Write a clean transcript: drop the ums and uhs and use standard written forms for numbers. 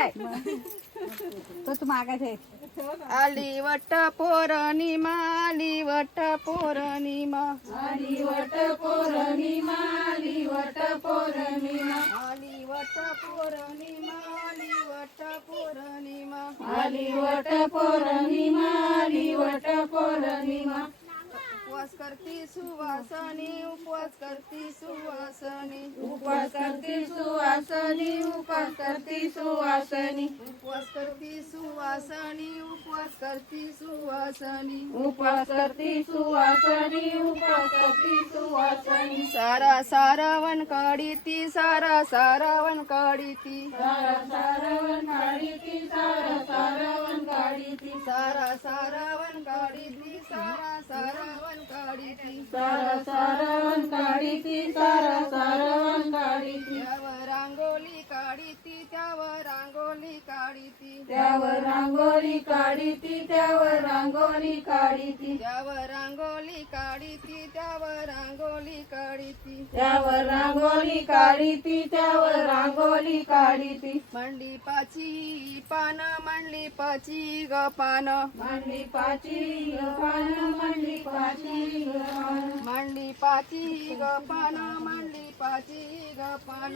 काय तो तू मागायचे आली वट पौर्णिमा आली वट पौर्णिमा आली वट पौर्णिमा आली वट पौर्णिमा आली वट पौर्णिमा आली वट पौर्णिमा आली वट पौर्णिमा आली वट पौर्णिमा उपवास करती सुवासनी उपवास करती सुवासनी उपवास करती सुवासनी उपवास करती सुवासनी उपवास करती सुवासनी उपवास करती सुवासनी उपवास करती सुवासनी उपवास करती सुवासनी सारा सारावन काढीती सारा सारावन काढीती सारा सारावन काढीती सारा सारावन काढीती सारा सारावन काढीती सारा सारावन काढीती सारा सारावन काढीती सारा सारावन काढीती त्यावर रांगोली काढीती त्यावर रांगोली काढीती त्यावर रांगोळी काढीती त्यावर रांगोळी काढीती त्यावर रांगोली काढीती त्यावर रांगोली काढीती त्यावर रांगोळी काढीती त्यावर रांगोळी काढीती मंडली पाची पान मंडली पाची ग पान मांडली पाची ग पान मांडली पाची ग पान मंडली पाची ग पान मंडली पाची ग पान